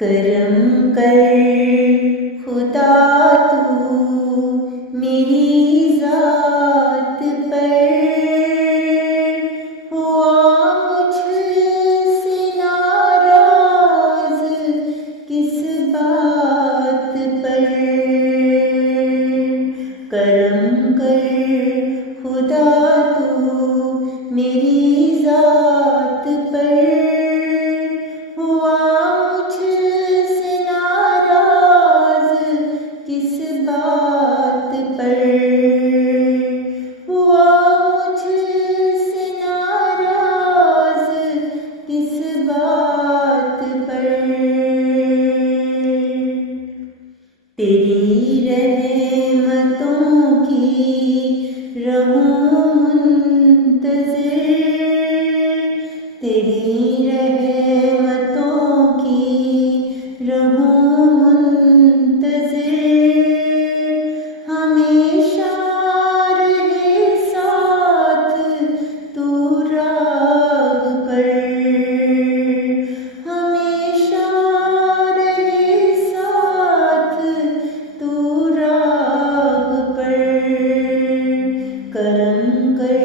करम कर खुदा तू मेरी ज़ात पर, हुआ मुझसे नाराज़ किस बात पर। करम कर खुदा तू मेरी ज़ात पर, हुआ मुझसे नाराज़ किस बात पर। हुआ मुझसे नाराज़ किस बात पर। तेरी रहमतों की रहूं मुंतज़िर, तेरी रहमतों की रहूं मुंतज़िर। हमेशा रहे साथ तू राह पर, हमेशा रहे साथ तू राह पर। करम कर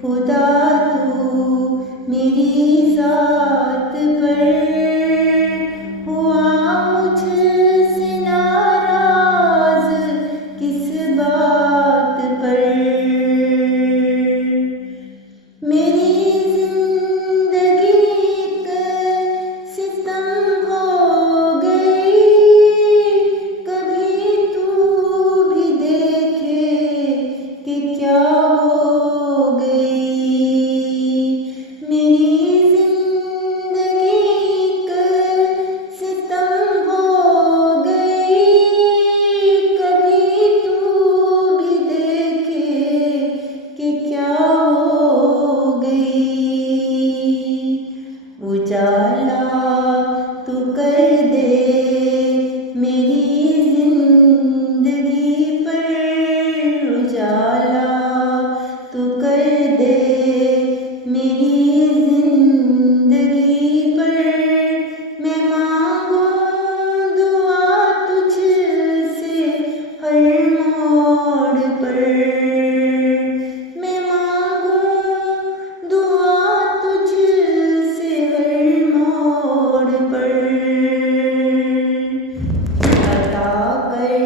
खुदा तू मेरी ज़ात पर, हुआ मुझसे नाराज़ किस बात पर। मेरी ज़िंदगी एक सितम हो गई, कभी तू भी देखे कि क्या हो गई। मेरी ज़िंदगी एक सितम हो गई, कभी तू भी देखे कि क्या हो गई। उजाला तू कर दे मेरी ज़िंदगी पर, उजाला तू कर दे मेरी ज़िंदगी पर। मैं मांगूं दुआ तुझसे हर मोड़ पर, मैं मांगूं दुआ तुझसे हर मोड़ पर। अता कर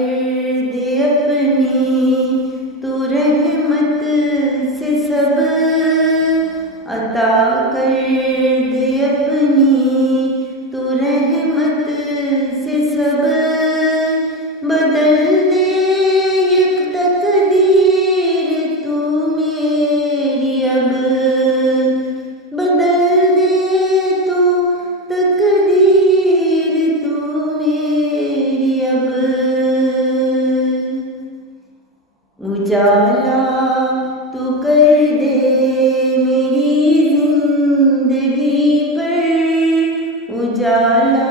दे अपनी तू रहमत से सब, अता कर दे अपनी तू रहमत से सब। बदल दे एक तकदीर तू मेरी अब, बदल दे तू तकदीर तू मेरी अब। उजाला तू कर दे मेरी ज़िंदगी पर, उजाला